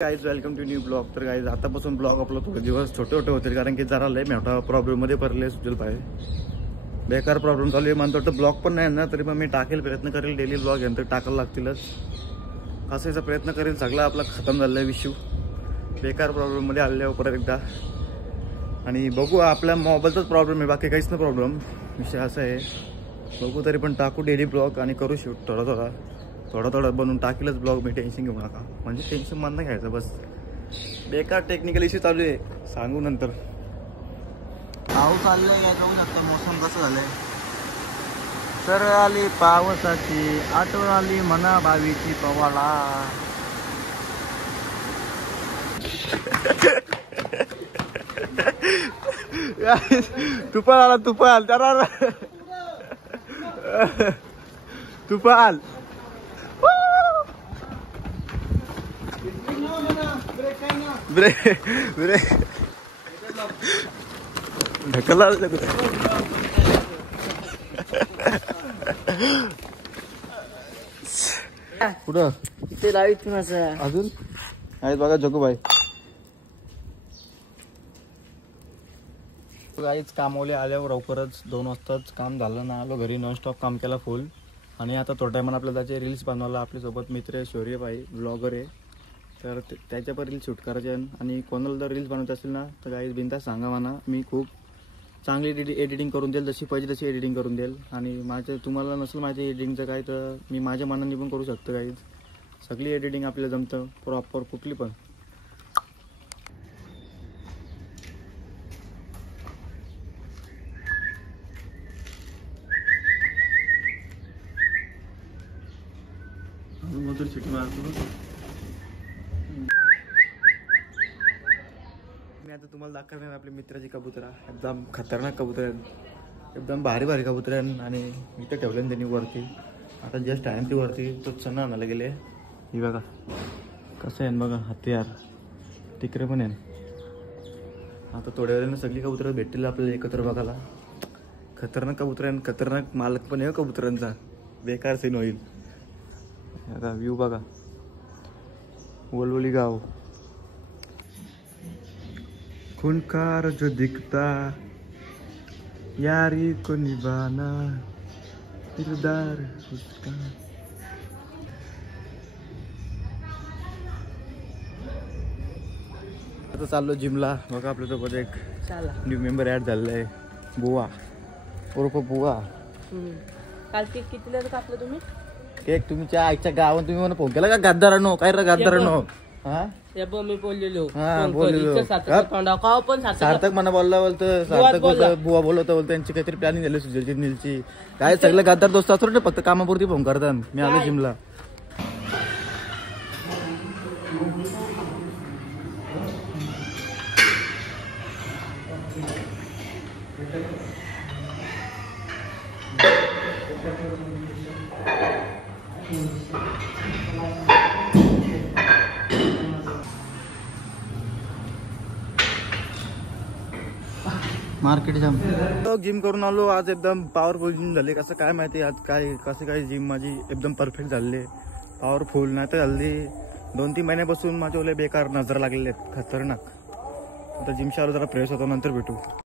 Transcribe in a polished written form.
Guys welcome to new blog. तर guys आतापासून blog आपला थोडे दिवस छोटे छोटे होतील, कारण की जरा लय मोठा प्रॉब्लेममध्ये पडले सुजल भाई. बेकार प्रॉब्लेम चालू आहे. म्हणतो तर ब्लॉग पण नाही ना, तरी पण मी टाकेल, प्रयत्न करेल. डेली ब्लॉग यांतर टाकायला लागतीलच, असायचा प्रयत्न करेल. सगळा आपला खतम झाला आहे इश्यू, बेकार प्रॉब्लेममध्ये आलेल्या परत एकदा. आणि बघू, आपल्या मोबाईलचाच प्रॉब्लेम आहे, बाकी काहीच नाही प्रॉब्लेम. विषय असा आहे, बघू तरी पण टाकू डेली ब्लॉग आणि करू शूट थोडा थोडा बनवून टाकीलच ब्लॉग. मी टेन्शन घेऊ नका, म्हणजे टेन्शन मन नाही घ्यायचं बस. बेकार टेक्निकल इश्यू चालू आहे, सांगू नंतर. पाऊस आलाय काय, जाऊ शकता. मोसम कसं झालंय, सर आली पावसाची आठवण आली मना भावीची पवाला. तुफान आला, तुफान त्याला तुफान. ब्रेक ब्रेक ढकला कुठं ते लाईट कुणाचं अजून आहेत बघा जगूबाई. काहीच कामवले आल्यावर लवकरच 2 वाजताच काम झालं ना, आलो घरी, नॉनस्टॉप काम केला फुल. आणि आता थोड्या टायमानं आपल्याला त्याचे रील्स बनवायला आपल्यासोबत मित्र आहे शौर्यभाई, ब्लॉगर आहे. तर त्याच्या पण रील्स शूट करायचे. आणि कोणाला जर रील्स बनवायचे असेल ना, तर काही बिनधास्त सांगा म्हणा, मी खूप चांगली एडिटिंग करून देईल, जशी पाहिजे तशी एडिटिंग करून देईल. आणि तुम्हाला नसेल माहिती एडिटिंगचं काय, तर मी माझ्या मनाने पण करू शकतो. काही सगळी एडिटिंग आपल्याला जमतं प्रॉपर, कुठली पण. सिटी मारतो मी आता तुम्हाला दाखवणार आपल्या मित्राची कबुतरा. एकदम खतरनाक कबूतर आहेत, एकदम भारी भारी कबूतर आहेत. आणि इथं ठेवलं त्यांनी वरती, आता जस्ट आहे ती वरती, तो चणा आणायला गेले. ही बघा कसं आहे बघा, हत्यार तिकडे पण आहे. आता थोड्या वेळाने सगळी कबूतर भेटतील आपल्याला एकत्र बघायला. खतरनाक कबूतर आहे, खतरनाक मालक पण आहे कबुतरांचा, बेकार सीन होईल. आता व्ह्यू बघा, वलवली गाव. खूनखार जो दिखता यारी को निभाना किरदार उसका. आता चाललो जिमला. बघा आपल्यासोबत एक न्यू मेंबर ऍड झालेला आहे, बुवा उर्फ बुवा. काल केक कितीला कापलं तुम्ही? केक तुमच्या आईच्या गावात तुम्ही मला फोन केला का गद्दारांनो? काय रे गद्दारांनो? हा मी बोललेलो, सार्थक म्हणा बोलतं, सार्थक बुवा बोलवतं, त्यांची काहीतरी प्लॅनिंग झाली सुजलची नीलची. काय सगळं गद्दार दोस्त असतो ना, फक्त कामापुरती फोन करतात. मी आलो जिमला. मार्केट जाम जिम करून आलो आज. एकदम पॉवरफुल जिम झाली. कसं काय माहिती आज कसं काय जिम माझी एकदम परफेक्ट झाली, पॉवरफुल. नाही तर हल्ली 2-3 महिन्यापासून माझे ओले बेकार नजर लागलेले आहेत, खतरनाक. आता जिम शावर जरा फ्रेश होतो, नंतर भेटू.